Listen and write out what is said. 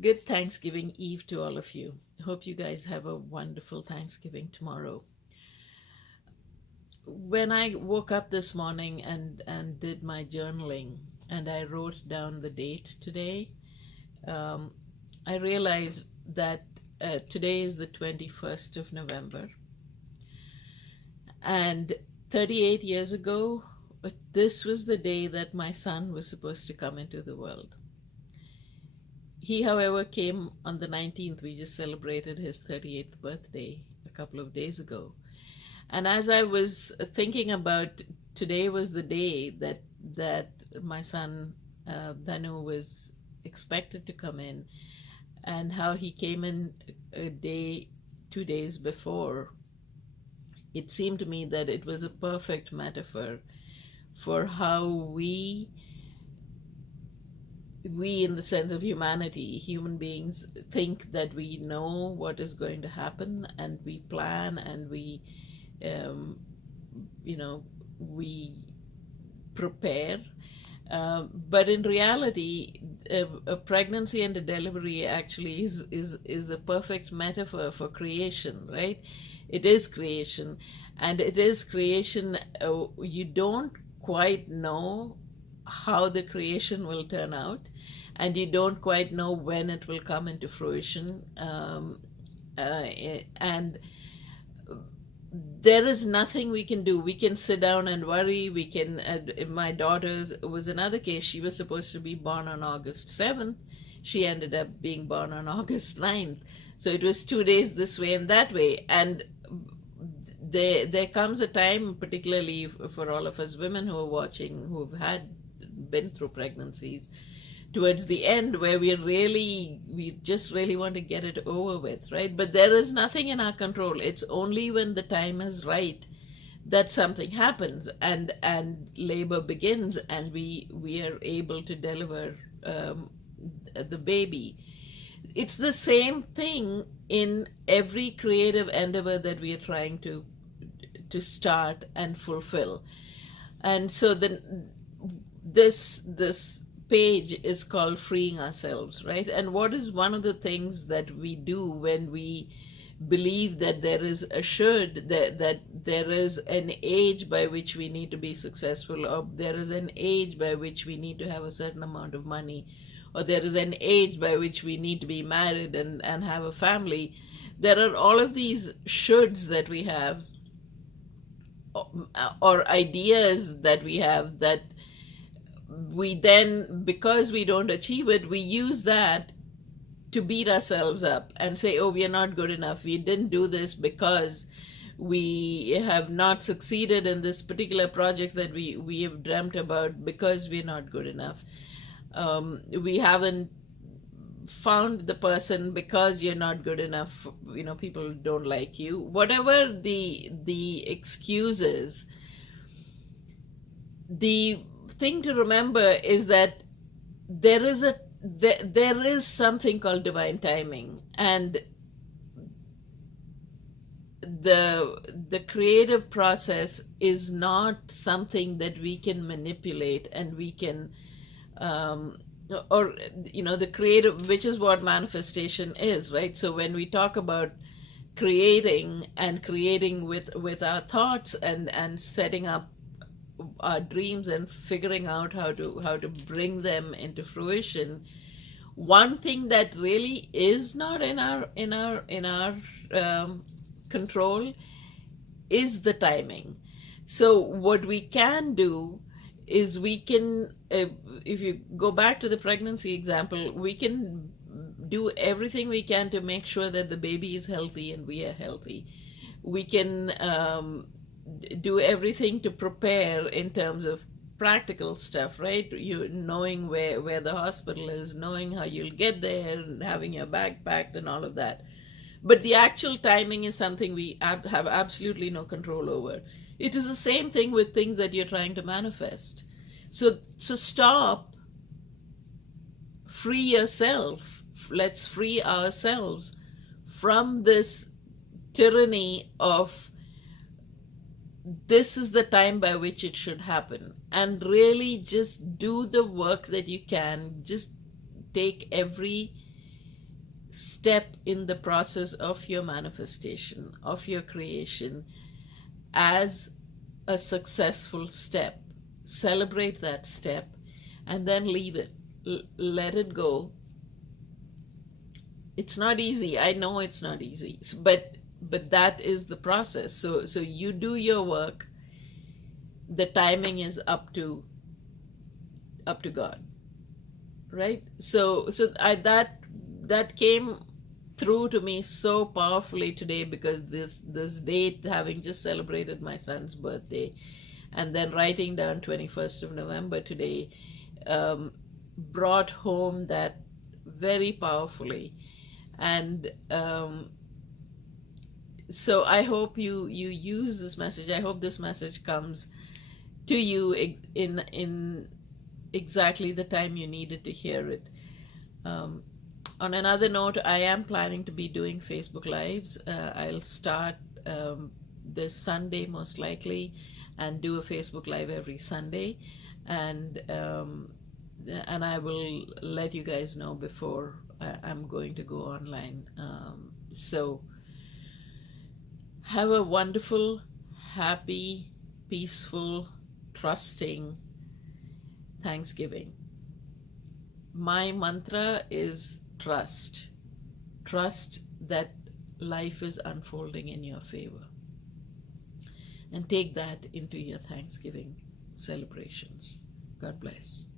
Good Thanksgiving Eve to all of you. Hope you guys have a wonderful Thanksgiving tomorrow. When I woke up this morning and did my journaling and I wrote down the date today, um, I realized that today is the 21st of November. And 38 years ago, this was the day that my son was supposed to come into the world. He, however, came on the 19th. We just celebrated his 38th birthday a couple of days ago. And as I was thinking about today was the day that my son Danu was expected to come in, and how he came in a day, 2 days before, it seemed to me that it was a perfect metaphor for how we in the sense of humanity, human beings, think that we know what is going to happen, and we plan, and um, we prepare. But in reality, a pregnancy and a delivery actually is a perfect metaphor for creation, right? It is creation, and it is creation. You don't quite know how the creation will turn out, and you don't quite know when it will come into fruition. And there is nothing we can do. We can sit down and worry. We can. My daughter's was another case. She was supposed to be born on August 7th. She ended up being born on August 9th. So it was 2 days this way and that way. And there comes a time, particularly for all of us women who are watching, who've been through pregnancies, towards the end, where we just really want to get it over with, right? But there is nothing in our control. It's only when the time is right that something happens, and labor begins, and we are able to deliver the baby. It's the same thing in every creative endeavor that we are trying to start and fulfill. And so this page is called Freeing Ourselves, right? And what is one of the things that we do when we believe that there is that there is an age by which we need to be successful, or there is an age by which we need to have a certain amount of money, or there is an age by which we need to be married and have a family? There are all of these shoulds that we have, or ideas that we have, that we then, because we don't achieve it, we use that to beat ourselves up and say, oh, we are not good enough. We didn't do this because we have not succeeded in this particular project that we have dreamt about, because we're not good enough. We haven't found the person because you're not good enough. People don't like you. Whatever the excuse is, the thing to remember is that there is something called divine timing, and the creative process is not something that we can manipulate, and we can the creative, which is what manifestation is, right? So when we talk about creating with our thoughts, and setting up our dreams and figuring out how to bring them into fruition, one thing that really is not in our control is the timing. So what we can do is, we can, if you go back to the pregnancy example, we can do everything we can to make sure that the baby is healthy and we are healthy. We can do everything to prepare in terms of practical stuff, right? You knowing where the hospital is, knowing how you'll get there, and having your bag packed and all of that. But the actual timing is something we have absolutely no control over. It is the same thing with things that you're trying to manifest. So stop, free yourself. Let's free ourselves from this tyranny of, this is the time by which it should happen, and really just do the work that you can. Just take every step in the process of your manifestation, of your creation, as a successful step. Celebrate that step and then leave it. Let it go. It's not easy. I know it's not easy, but that is the process. So you do your work. The timing is up to God, right? That came through to me so powerfully today, because this date, having just celebrated my son's birthday, and then writing down 21st of November today, brought home that very powerfully. And so I hope you use this message. I hope this message comes to you in exactly the time you needed to hear it. On another note, I am planning to be doing Facebook Lives. I'll start this Sunday most likely, and do a Facebook Live every Sunday, and I will let you guys know before I'm going to go online. So have a wonderful, happy, peaceful, trusting Thanksgiving. My mantra is trust. Trust that life is unfolding in your favor. And take that into your Thanksgiving celebrations. God bless.